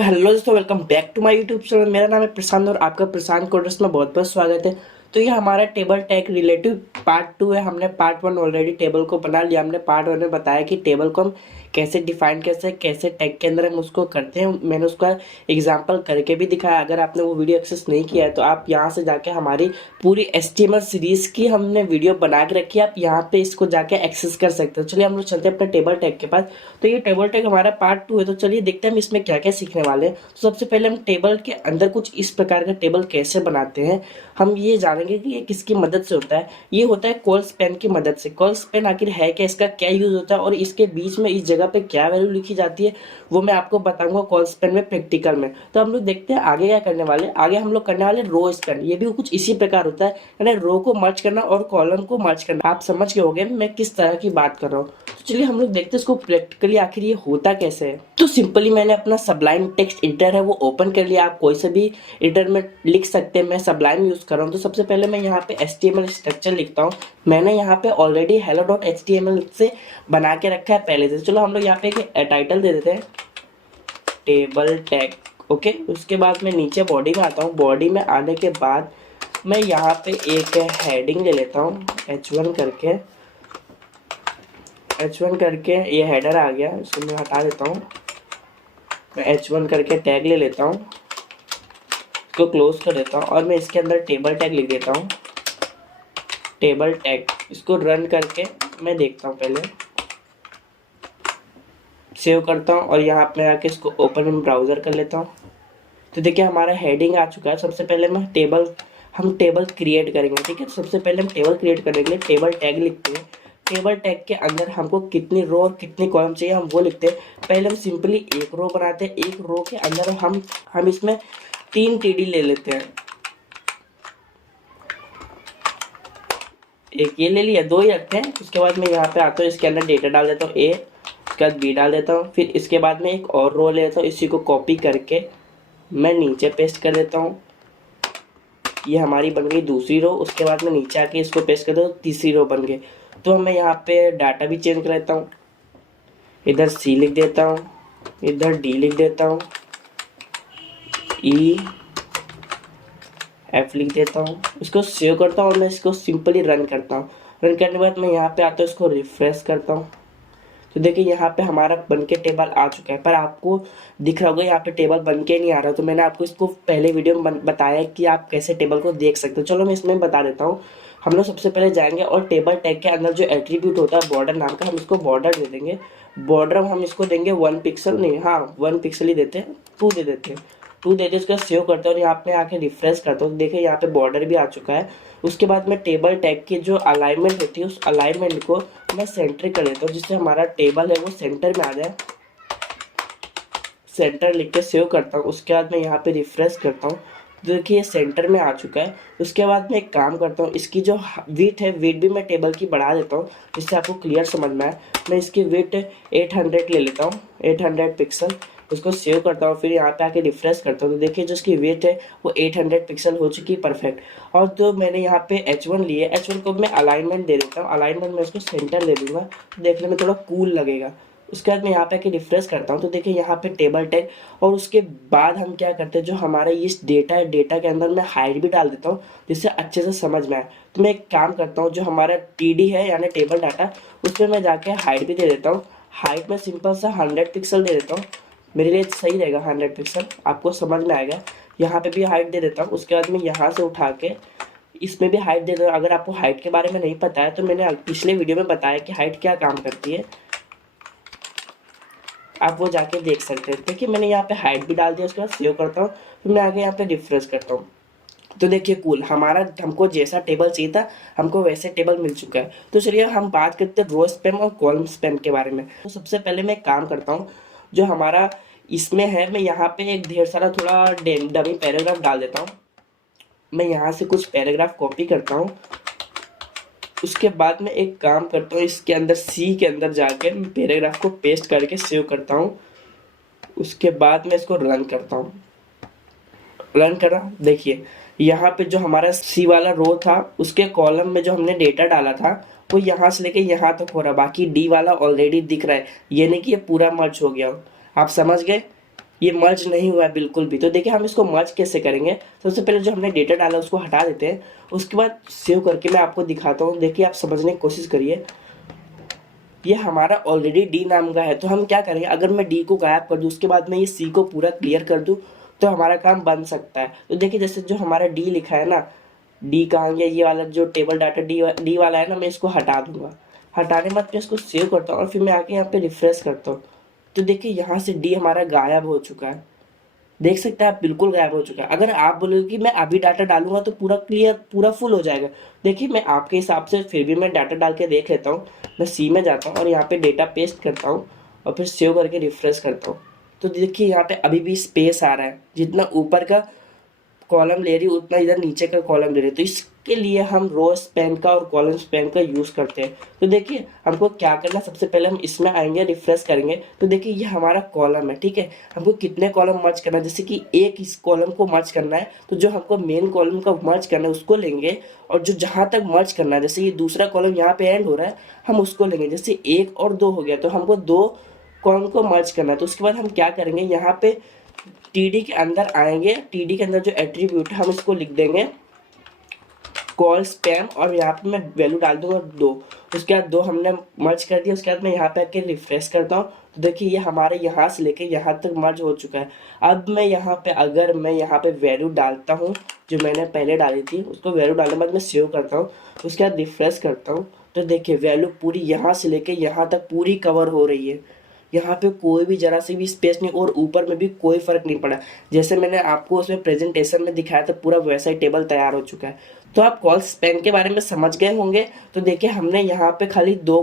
तो हेलो दोस्तों, welcome back to my YouTube channel. मेरा नाम है प्रशांत और आपका प्रशांत कोडर्स में बहुत बहुत स्वागत है। तो ये हमारा टेबल टैग रिलेटिव पार्ट 2 है। हमने पार्ट 1 ऑलरेडी टेबल को बना लिया। हमने पार्ट 1 में बताया कि टेबल को हम कैसे डिफाइन कैसे टैग के अंदर हम उसको करते हैं। मैंने उसका एग्जाम्पल करके भी दिखाया। अगर आपने वो वीडियो एक्सेस नहीं किया है तो आप यहाँ से जाके हमारी पूरी HTML सीरीज की हमने वीडियो बना के रखी है, आप यहाँ पे इसको जाके एक्सेस कर सकते हो। चलिए हम लोग चलते हैं अपने टेबल टैग के पास। तो ये टेबल टैग हमारा पार्ट 2 है। तो चलिए देखते हैं हम इसमें क्या क्या सीखने वाले हैं। तो सबसे पहले हम टेबल के अंदर कुछ इस प्रकार का टेबल कैसे बनाते हैं हम ये जानेंगे कि ये किसकी मदद से होता है। ये होता है कॉल स्पैन की मदद से। कॉल स्पैन आखिर है क्या, इसका क्या यूज होता है और इसके बीच में इस जगह पे क्या वैल्यू लिखी जाती है वो मैं आपको बताऊंगा कॉल स्पैन में, प्रैक्टिकल में। तो हम लोग देखते हैं आगे क्या करने वाले। आगे हम लोग करने वाले रो स्पैन। ये भी कुछ इसी प्रकार होता है, यानी रो को मर्ज करना और कॉलम को मर्ज करना। आप समझ गए होंगे मैं किस तरह की बात कर रहा हूँ। तो चलिए हम लोग देखते हैं इसको प्रैक्टिकली आखिर ये होता कैसे है। तो सिंपली मैंने अपना सबलाइन टेक्स्ट एडिटर है वो ओपन कर लिया। आप कोई से भी एडिटर में लिख सकते हैं, मैं सबलाइन यूज कर रहा हूँ। तो सबसे पहले मैं यहाँ पे HTML स्ट्रक्चर लिखता हूँ। मैंने यहाँ पे ऑलरेडी hello.html से बना के रखा है पहले से। चलो हम लोग यहाँ पे एक टाइटल दे देते हैं, टेबल टैग। ओके, उसके बाद मैं नीचे बॉडी में आता हूँ। बॉडी में आने के बाद मैं यहाँ पे एक हेडिंग ले लेता हूँ, H1 करके ये हेडर आ गया, इसको मैं हटा देता हूँ। मैं H1 करके टैग ले लेता हूँ, इसको क्लोज कर देता हूँ और मैं इसके अंदर टेबल टैग लिख देता हूँ, टेबल टैग। इसको रन करके मैं देखता हूँ, पहले सेव करता हूँ और यहाँ पे आके इसको ओपन इन ब्राउज़र कर लेता हूँ। तो देखिए हमारा हेडिंग आ चुका है। सबसे पहले हम टेबल क्रिएट करेंगे, ठीक है। सबसे पहले हम टेबल क्रिएट करने के लिए टेबल टैग लिखते हैं। टेबल टैग के अंदर हमको कितनी रो और कितनी कॉलम चाहिए हम वो लिखते हैं। पहले हम सिंपली एक रो बनाते हैं। एक रो के अंदर हम इसमें 3 TD ले लेते हैं। एक ये ले लिया, 2 ही रखते हैं। उसके बाद मैं यहाँ पे आता हूँ, इसके अंदर डेटा डाल देता हूँ A, उसके बाद B डाल देता हूँ। फिर इसके बाद में एक और रो ले लेता हूँ, इसी को कॉपी करके मैं नीचे पेस्ट कर देता हूँ। ये हमारी बन गई दूसरी रो। उसके बाद मैं नीचे आके इसको पेस्ट कर दूँ, तीसरी रो बन गई। तो मैं यहाँ पे डाटा भी चेंज कर लेता हूँ। इधर C लिख देता हूँ, इधर D लिख देता हूँ, E F लिख देता हूँ। इसको सेव करता हूँ और मैं इसको सिंपली रन करता हूँ। रन करने के बाद मैं यहाँ पे आता हूँ, इसको रिफ्रेश करता हूँ। तो देखिए यहाँ पे हमारा बनके टेबल आ चुका है, पर आपको दिख रहा होगा यहाँ पे टेबल बनके नहीं आ रहा। तो मैंने आपको इसको पहले वीडियो में बताया कि आप कैसे टेबल को देख सकते हो। चलो मैं इसमें बता देता हूँ। हम लोग सबसे पहले जाएंगे और टेबल टैग के अंदर जो एट्रीब्यूट होता है बॉर्डर नाम का, हम इसको बॉर्डर दे देंगे। बॉर्डर हम इसको देंगे 1 पिक्सल, नहीं, हाँ 1 पिक्सल ही देते हैं, 2 दे देते हैं। 2 दे दे, उसका सेव करता हूँ और यहाँ पे आके रिफ्रेश करता हूँ। देखिए यहाँ पे बॉर्डर भी आ चुका है। उसके बाद में टेबल टैग की जो अलाइनमेंट होती है उस अलाइनमेंट को मैं सेंटर कर देता हूँ, जिससे हमारा टेबल है वो सेंटर में आ जाए। सेंटर लिख के सेव करता हूँ। उसके बाद मैं यहाँ पे रिफ्रेश करता हूँ, देखिए ये सेंटर में आ चुका है। उसके बाद मैं एक काम करता हूँ, इसकी जो विड्थ है, विड्थ भी मैं टेबल की बढ़ा देता हूँ जिससे आपको क्लियर समझ में आए। मैं इसकी विड्थ 800 ले लेता हूँ, 800 पिक्सल। उसको सेव करता हूँ, फिर यहाँ पे आके रिफ्रेश करता हूँ। तो देखिए जो इसकी वेट है वो 800 पिक्सल हो चुकी है, परफेक्ट। और जो मैंने यहाँ पे H1 लिए, H1 को मैं अलाइनमेंट दे देता हूँ। अलाइनमेंट में उसको सेंटर दे दूंगा, देखने में थोड़ा कूल लगेगा। उसके बाद मैं यहाँ पे आके रिफ्रेश करता हूँ। तो देखिए यहाँ पे टेबल टैग। और उसके बाद हम क्या करते हैं, जो हमारा ये डेटा है, डेटा के अंदर मैं हाइट भी डाल देता हूँ जिससे अच्छे से समझ में आए। तो मैं एक काम करता हूँ, जो हमारा TD है यानी टेबल डाटा, उस पर मैं जाके हाइट भी दे देता हूँ। हाइट में सिंपल सा 100 पिक्सल दे देता हूँ, मेरे लिए सही रहेगा 100 पिक्सल, आपको समझ में आएगा। यहाँ पे भी हाइट दे देता हूँ। उसके बाद मैं यहाँ से उठा के इसमें भी हाइट दे देता हूँ। अगर आपको हाइट के बारे में नहीं पता है तो मैंने पिछले वीडियो में बताया कि हाइट क्या काम करती है, आप वो जाके देख सकते हैं। देखिए मैंने यहाँ पे हाइट भी डाल दिया। उसके बाद सेव करता हूँ, फिर मैं आगे यहाँ पे रिफ्रेश करता हूँ। तो देखिए कूल, हमारा हमको जैसा टेबल चाहिए था हमको वैसे टेबल मिल चुका है। तो चलिए हम बात करते हैं रो स्पैम और कॉलम स्पैम के बारे में। तो सबसे पहले मैं एक काम करता हूँ, जो हमारा इसमें है, मैं यहाँ पे एक ढेर सारा थोड़ा डमी पैराग्राफ डाल देता हूँ। मैं यहाँ से कुछ पैराग्राफ कॉपी करता हूँ। उसके बाद में एक काम करता हूँ, इसके अंदर C के अंदर जाके पैराग्राफ को पेस्ट करके सेव करता हूँ। उसके बाद मैं इसको रन करता हूँ। रन करा, देखिए यहाँ पे जो हमारा C वाला रो था उसके कॉलम में जो हमने डेटा डाला था वो यहाँ से लेके यहाँ तक हो रहा, बाकी D वाला ऑलरेडी दिख रहा है। ये नहीं कि ये पूरा मर्ज हो गया। आप समझ गए ये मर्ज नहीं हुआ है बिल्कुल भी। तो देखिए हम इसको मर्ज कैसे करेंगे, सबसे पहले जो हमने डेटा डाला उसको हटा देते हैं, उसके बाद सेव करके मैं आपको दिखाता हूँ। देखिए आप समझने की कोशिश करिए, ये हमारा ऑलरेडी डी नाम का है। तो हम क्या करेंगे, अगर मैं डी को गायब कर दूँ उसके बाद मैं ये सी को पूरा क्लियर कर दूँ तो हमारा काम बन सकता है। तो देखिए जैसे जो हमारा डी लिखा है ना, डी कहाँ गया, ये वाला जो टेबल डाटा डी वाला है ना, मैं इसको हटा दूंगा। हटाने के बाद मैं इसको सेव करता हूँ और फिर मैं आके यहाँ पे रिफ्रेश करता हूँ। तो देखिए यहाँ से डी हमारा गायब हो चुका है, देख सकते हैं आप, बिल्कुल गायब हो चुका है। अगर आप बोलोगे कि मैं अभी डाटा डालूंगा तो पूरा क्लियर पूरा फुल हो जाएगा, देखिए मैं आपके हिसाब से फिर भी मैं डाटा डाल के देख लेता हूँ। मैं सी में जाता हूँ और यहाँ पे डेटा पेस्ट करता हूँ और फिर सेव करके रिफ्रेश करता हूँ। तो देखिए यहाँ पे अभी भी स्पेस आ रहा है, जितना ऊपर का कॉलम ले रही है उतना इधर नीचे का कॉलम ले रही है। तो इसके लिए हम रो स्पैन का और कॉलम स्पैन का यूज़ करते हैं। तो देखिए हमको क्या करना, सबसे पहले हम इसमें आएंगे, रिफ्रेश करेंगे। तो देखिए ये हमारा कॉलम है, ठीक है। हमको कितने कॉलम मर्ज करना है, जैसे कि एक इस कॉलम को मर्ज करना है, तो जो हमको मेन कॉलम का मर्ज करना है उसको लेंगे, और जो जहाँ तक मर्ज करना है, जैसे ये दूसरा कॉलम यहाँ पे एंड हो रहा है, हम उसको लेंगे। जैसे 1 और 2 हो गया तो हमको 2 कॉलम को मर्ज करना है। तो उसके बाद हम क्या करेंगे, यहाँ पे टीडी के अंदर आएंगे, टीडी के अंदर जो एट्रीब्यूट है हम इसको लिख देंगे कॉल स्पैम, और यहाँ पे मैं वैल्यू डाल दूंगा 2। उसके बाद 2 हमने मर्ज कर दिया। उसके बाद मैं यहाँ पे आके रिफ्रेश करता हूँ। तो देखिए ये हमारे यहाँ से लेके यहाँ तक मर्ज हो चुका है। अब मैं यहाँ पे अगर मैं यहाँ पे वैल्यू डालता हूँ जो मैंने पहले डाली थी, उसको वैल्यू डालने के बाद मैं सेव करता हूँ, उसके बाद रिफ्रेश करता हूँ। तो देखिए वैल्यू पूरी यहाँ से लेके यहाँ तक पूरी कवर हो रही है। यहाँ पे कोई भी जरा सी भी स्पेस नहीं, और ऊपर में भी कोई फर्क नहीं पड़ा। जैसे मैंने आपको उसमें प्रेजेंटेशन में दिखाया था, पूरा वैसा ही टेबल तैयार हो चुका है। तो आप कॉल स्पैन के बारे में समझ गए होंगे। तो देखिए हमने यहाँ पे खाली 2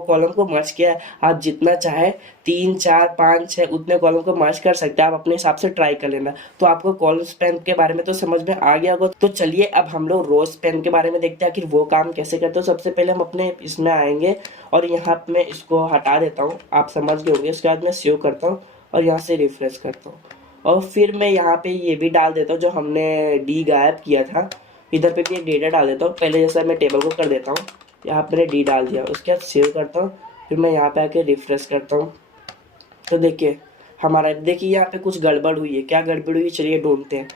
कॉलम को मर्ज किया है। आप जितना चाहे 3 4 5 6 उतने कॉलम को मर्ज कर सकते हैं, आप अपने हिसाब से ट्राई कर लेना। तो आपको कॉलम स्पैन के बारे में तो समझ में आ गया होगा। तो चलिए अब हम लोग रो स्पैन के बारे में देखते हैं आखिर वो काम कैसे करते हो। सबसे पहले हम अपने इसमें आएंगे और यहाँ पे मैं इसको हटा देता हूँ, आप समझ गए होंगे। उसके बाद मैं सेव करता हूँ और यहाँ से रिफ्रेश करता हूँ, और फिर मैं यहाँ पे ये भी डाल देता हूँ जो हमने डी गायब किया था। इधर पे भी एक डेटा डाल देता हूँ, पहले जैसा मैं टेबल को कर देता हूँ। यहाँ पे मैंने डी डाल दिया, उसके बाद सेव करता हूँ, फिर मैं यहाँ पे आके रिफ्रेश करता हूँ। तो देखिए हमारा, देखिए यहाँ पे कुछ गड़बड़ हुई है। क्या गड़बड़ हुई है, चलिए ढूंढते हैं।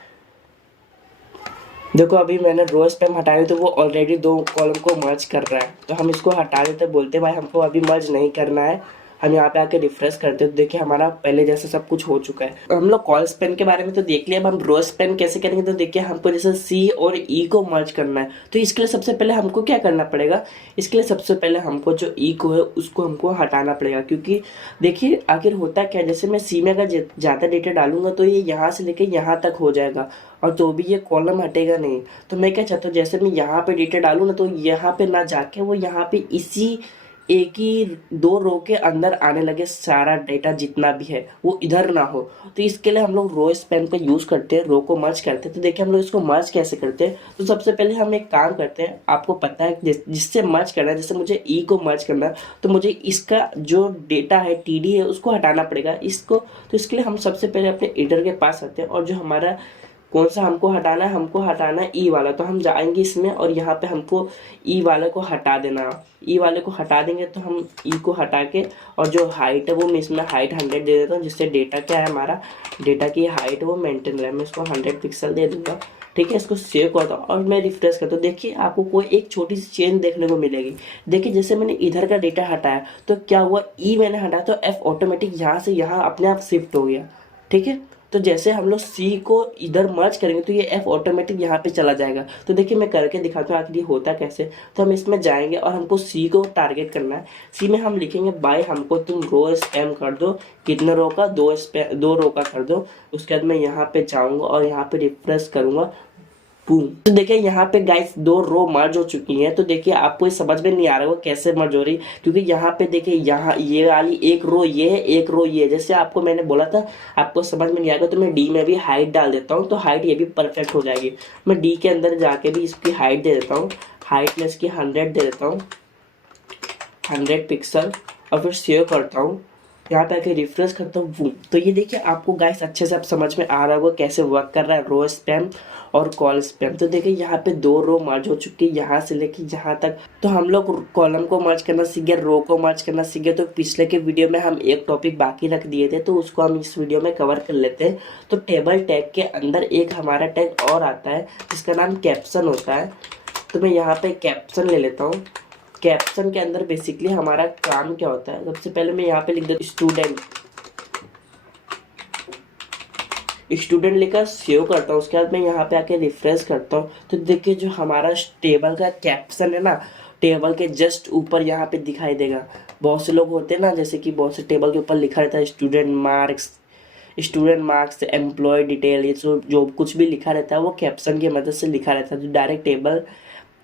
देखो अभी मैंने रो स्पैम हटाया तो वो ऑलरेडी 2 कॉलम को मर्ज कर रहा है। तो हम इसको हटा देते, बोलते भाई हमको अभी मर्ज नहीं करना है। हम यहाँ पे आके रिफ्रेश करते हैं तो देखिए हमारा पहले जैसे सब कुछ हो चुका है। हम लोग कॉल स्पैन के बारे में तो देख लिया, अब हम रो स्पैन कैसे करेंगे। तो देखिए हमको जैसे सी और ई को मर्ज करना है, तो इसके लिए सबसे पहले हमको क्या करना पड़ेगा, इसके लिए सबसे पहले हमको जो ई को है उसको हमको हटाना पड़ेगा। क्योंकि देखिए आखिर होता क्या, जैसे मैं सी में अगर ज़्यादा डेटा डालूंगा तो ये यहाँ से लेके यहाँ तक हो जाएगा, और तो भी ये कॉलम हटेगा नहीं। तो मैं क्या चाहता हूँ, जैसे मैं यहाँ पे डेटा डालूँ ना, तो यहाँ पे ना जाके वो यहाँ पे इसी एक ही 2 रो के अंदर आने लगे, सारा डेटा जितना भी है वो इधर ना हो। तो इसके लिए हम लोग रो स्पैन का यूज़ करते हैं, रो को मर्ज करते हैं। तो देखिए हम लोग इसको मर्ज कैसे करते हैं। तो सबसे पहले हम एक काम करते हैं, आपको पता है जिससे मर्ज करना है, जैसे मुझे ई को मर्ज करना है तो मुझे इसका जो डेटा है टीडी है उसको हटाना पड़ेगा इसको। तो इसके लिए हम सबसे पहले अपने एडिटर के पास आते हैं, और जो हमारा कौन सा हमको हटाना है, हमको हटाना है ई वाला। तो हम जाएंगे इसमें और यहाँ पे हमको ई वाले को हटा देना। ई वाले को हटा देंगे तो हम ई को हटा के, और जो हाइट है वो मैं इसमें हाइट 100 दे देता हूँ, जिससे डेटा क्या है हमारा, डेटा की हाइट है वो मेंटेन रहे। मैं इसको 100 पिक्सल दे दूंगा, ठीक है। इसको सेव करता हूँ और मैं रिफ्रेश करता हूँ। देखिए आपको कोई एक छोटी सी चेंज देखने को मिलेगी। देखिए जैसे मैंने इधर का डेटा हटाया तो क्या हुआ, ई मैंने हटाया तो एफ ऑटोमेटिक यहाँ से यहाँ अपने आप शिफ्ट हो गया, ठीक है। तो जैसे हम लोग सी को इधर मर्ज करेंगे तो ये एफ ऑटोमेटिक यहाँ पे चला जाएगा। तो देखिए मैं करके दिखाता हूँ आखिर ये होता कैसे। तो हम इसमें जाएंगे और हमको सी को टारगेट करना है। सी में हम लिखेंगे बाय हमको तुम रो स्पैम कर दो, कितने रो का, 2 रो का कर दो। उसके बाद मैं यहाँ पे जाऊँगा और यहाँ पे रिफ्रेश करूँगा, बूम। तो देखिए यहाँ पे गाइस 2 रो मर्ज हो चुकी हैं। तो देखिए आपको ये समझ में नहीं आ रहा वो कैसे मर्ज हो रही, क्योंकि यहाँ पे देखिए यहाँ ये वाली एक रो ये है, एक रो ये है। जैसे आपको मैंने बोला था आपको समझ में नहीं आएगा तो मैं डी में भी हाइट डाल देता हूँ, तो हाइट ये भी परफेक्ट हो जाएगी। मैं डी के अंदर जाके भी इसकी हाइट दे देता हूँ, हाइट में इसकी 100 दे देता हूँ, 100 पिक्सल, और फिर सेव करता हूँ। यहाँ पे आके रिफ्रेश करता हूँ वो, तो ये देखिए आपको गाइस अच्छे से आप समझ में आ रहा होगा कैसे वर्क कर रहा है रो स्पैम और कॉल स्पैम। तो देखिए यहाँ पे 2 रो मर्ज हो चुकी है यहाँ से लेके यहाँ तक। तो हम लोग कॉलम को मर्ज करना सीख गए, रो को मर्ज करना सीख गए। तो पिछले के वीडियो में हम एक टॉपिक बाकी रख दिए थे, तो उसको हम इस वीडियो में कवर कर लेते हैं। तो टेबल टैग के अंदर एक हमारा टैग और आता है जिसका नाम कैप्शन होता है। तो मैं यहाँ पे कैप्शन ले लेता हूँ। कैप्शन के अंदर बेसिकली हमारा काम क्या होता है, सबसे पहले मैं यहाँ पे लिख देता हूँ स्टूडेंट। स्टूडेंट लिखकर सेव करता हूँ। उसके बाद मैं यहाँ पे आके रिफ्रेश करता हूँ। तो देखिए जो हमारा टेबल का कैप्शन है ना, टेबल के जस्ट ऊपर यहाँ पे दिखाई देगा। बहुत से लोग होते हैं ना, जैसे कि बहुत से टेबल के ऊपर लिखा रहता है स्टूडेंट मार्क्स एम्प्लॉय डिटेल, ये जो कुछ भी लिखा रहता है वो कैप्शन की मदद से लिखा रहता है, जो डायरेक्ट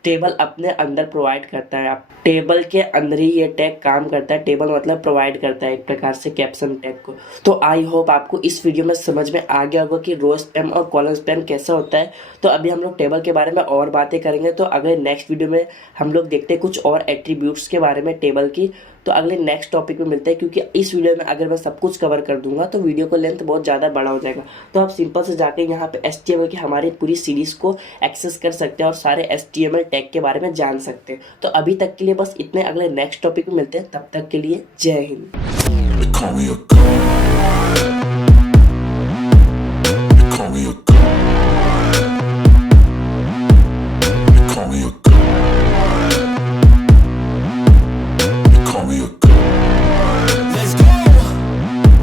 टेबल अपने अंदर प्रोवाइड करता है। आप टेबल के अंदर ही ये टैग काम करता है। टेबल मतलब प्रोवाइड करता है एक प्रकार से कैप्शन टैग को। तो आई होप आपको इस वीडियो में समझ में आ गया होगा कि रो स्पैम और कॉलम स्पैम कैसा होता है। तो अभी हम लोग टेबल के बारे में और बातें करेंगे। तो अगले नेक्स्ट वीडियो में हम लोग देखते हैं कुछ और एट्रीब्यूट्स के बारे में टेबल की। तो अगले नेक्स्ट टॉपिक में मिलते हैं, क्योंकि इस वीडियो में अगर मैं सब कुछ कवर कर दूंगा तो वीडियो का लेंथ बहुत ज़्यादा बड़ा हो जाएगा। तो आप सिंपल से जाके यहाँ पे HTML की हमारी पूरी सीरीज़ को एक्सेस कर सकते हैं और सारे HTML टैग के बारे में जान सकते हैं। तो अभी तक के लिए बस इतने, अगले नेक्स्ट टॉपिक में मिलते हैं, तब तक के लिए जय हिंद।